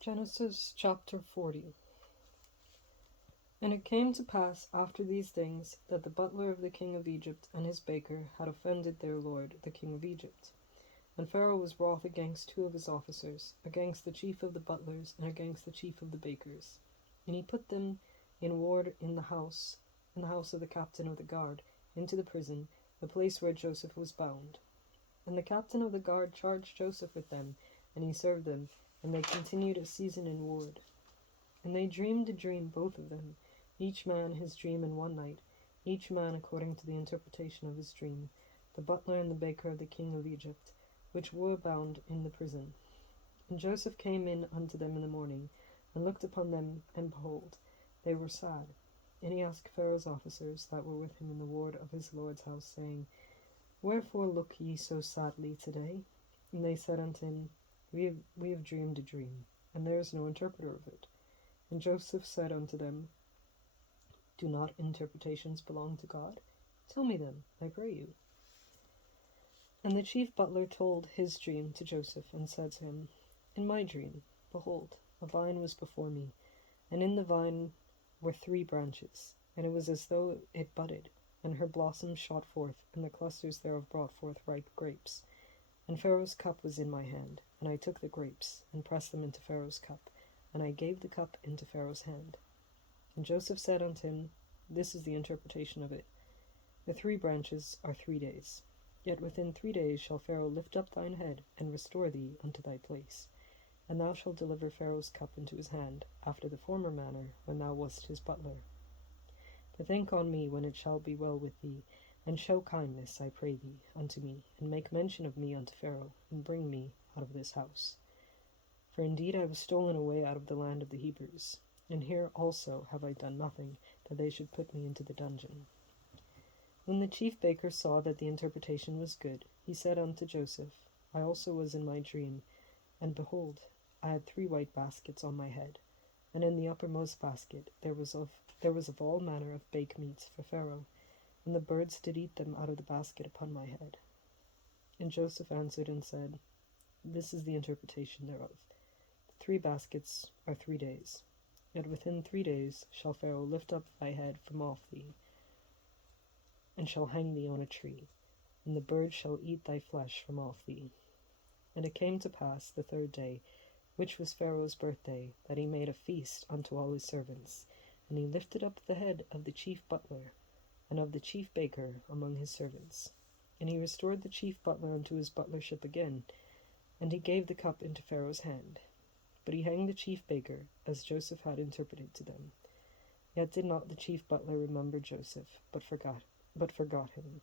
Genesis chapter 40. And it came to pass after these things, that the butler of the king of Egypt and his baker had offended their lord the king of Egypt. And Pharaoh was wroth against two of his officers, against the chief of the butlers, and against the chief of the bakers. And he put them in ward in the house of the captain of the guard, into the prison, the place where Joseph was bound. And the captain of the guard charged Joseph with them, and he served them, and they continued a season in ward. And they dreamed a dream, both of them, each man his dream in one night, each man according to the interpretation of his dream, the butler and the baker of the king of Egypt, which were bound in the prison. And Joseph came in unto them in the morning, and looked upon them, and behold, they were sad. And he asked Pharaoh's officers that were with him in the ward of his lord's house, saying, Wherefore look ye so sadly today? And they said unto him, We have dreamed a dream, and there is no interpreter of it. And Joseph said unto them, Do not interpretations belong to God? Tell me them, I pray you. And the chief butler told his dream to Joseph, and said to him, In my dream, behold, a vine was before me, and in the vine were 3 branches, and it was as though it budded, and her blossoms shot forth, and the clusters thereof brought forth ripe grapes. And Pharaoh's cup was in my hand, and I took the grapes, and pressed them into Pharaoh's cup, and I gave the cup into Pharaoh's hand. And Joseph said unto him, This is the interpretation of it. The 3 branches are 3 days. Yet within 3 days shall Pharaoh lift up thine head, and restore thee unto thy place. And thou shalt deliver Pharaoh's cup into his hand, after the former manner, when thou wast his butler. But think on me when it shall be well with thee, and show kindness, I pray thee, unto me, and make mention of me unto Pharaoh, and bring me out of this house. For indeed I was stolen away out of the land of the Hebrews, and here also have I done nothing, that they should put me into the dungeon. When the chief baker saw that the interpretation was good, he said unto Joseph, I also was in my dream, and behold, I had 3 white baskets on my head, and in the uppermost basket there was of all manner of baked meats for Pharaoh, and the birds did eat them out of the basket upon my head. And Joseph answered and said, This is the interpretation thereof. The 3 baskets are 3 days. Yet within 3 days shall Pharaoh lift up thy head from off thee, and shall hang thee on a tree, and the birds shall eat thy flesh from off thee. And it came to pass the 3rd day, which was Pharaoh's birthday, that he made a feast unto all his servants, and he lifted up the head of the chief butler and of the chief baker among his servants. And he restored the chief butler unto his butlership again, and he gave the cup into Pharaoh's hand. But he hanged the chief baker, as Joseph had interpreted to them. Yet did not the chief butler remember Joseph, but forgot him.